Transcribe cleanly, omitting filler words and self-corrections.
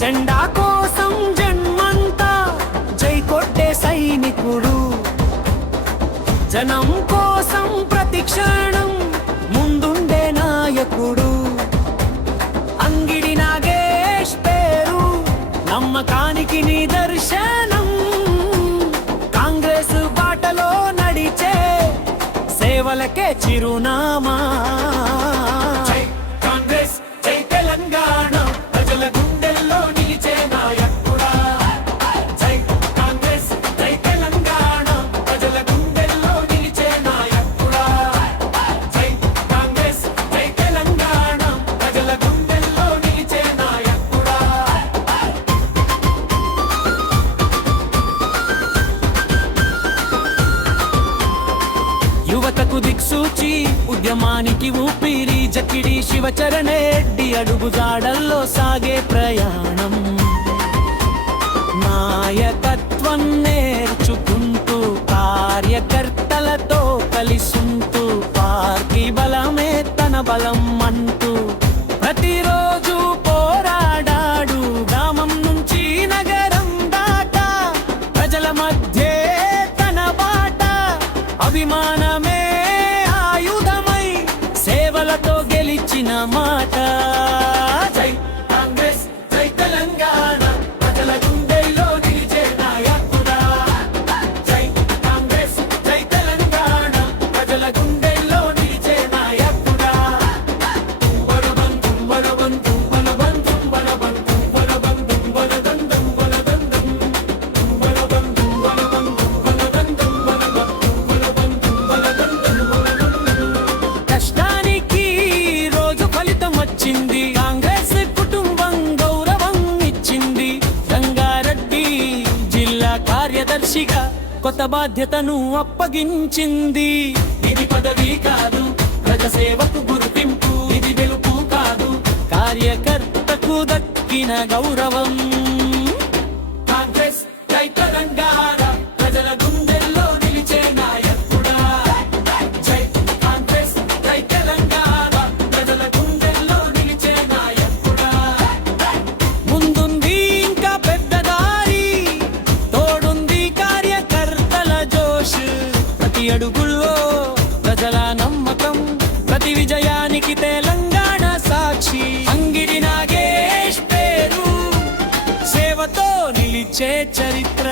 జెండా కోసం జన్మంతా జై కొట్టే సైనికుడు, జనం కోసం ప్రతి క్షణం ముందుండే నాయకుడు. అంగిడి నాగేష్ పేరు నమ్మకానికి నిదర్శనం, కాంగ్రెస్ బాటలో నడిచే సేవలకే చిరునామా. జై కాంగ్రెస్ జై తెలంగాణ, ప్రజల గుండెల్లో నిలిచే నాయకుడా. జై కాంగ్రెస్ జై తెలంగాణ, ప్రజల గుండెల్లో నిలిచే నాయకుడా. జై కాంగ్రెస్ జై తెలంగాణ, ప్రజల గుండెల్లో నిలిచే నాయకుడా. యువతకు దిక్సూచి ఉద్యమానికి ఊపిరి, జకిడి శివచరణరెడ్డి అడుగుజాడల్లో సాగే ప్రయాణం. నాయకత్వం నేర్చుకుంటూ కార్యకర్తలతో కలిసుంటూ, పార్టీ బలమే తన బలం అంటూ ప్రతిరోజు పోరాడాడు. గ్రామం నుంచి నగరం దాకా ప్రజల మధ్యే తన బాట, అభిమానమే ఆయుధమై సేవలతో గెలిచిన మాట. జై కాంగ్రెస్ జై తెలంగాణ, ప్రజల గుండెల్లో నిలిచే నాయకుడా. జై కాంగ్రెస్ జై తెలంగాణ, ప్రజల గుండెల్లో నిలిచే నాయకుడా. తుంబరబం తుంబరబం తుంబరబం తుంబరబం తుంబరబం తుంబరదం తుంబరదం తుంబరబం తుంబరబం తుంబరదం తుంబరబం. కష్టానికి రోజు ఫలితం వచ్చింది, కాంగ్రెస్ కుటుంబం గౌరవం ఇచ్చింది. రంగారెడ్డి జిల్లా కార్యదర్శిగా కొత్త బాధ్యతను అప్పగించింది. ఇది పదవి కాదు, ప్రజాసేవకు గుర్తింపు. ఇది వెలుపు కాదు, కార్యకర్తకు దక్కిన గౌరవం. కాంగ్రెస్ జై తెలంగాణ, ప్రజల గుండెల్లో నిలిచే నాయకుడా. జై కాంగ్రెస్ జై తెలంగాణ, ప్రజల గుండెల్లో నిలిచే నాయకుడా. ముందుంది ఇంకా పెద్ద దారి, తోడుంది కార్యకర్తల జోష్. ప్రతి అడుగుల్లో ప్రజల నమ్మకం, ప్రతి విజయానికి తెలంగాణ సాక్షి. అంగిడి నాగేష్ పేరు సేవతో నిలిచే చరిత్ర.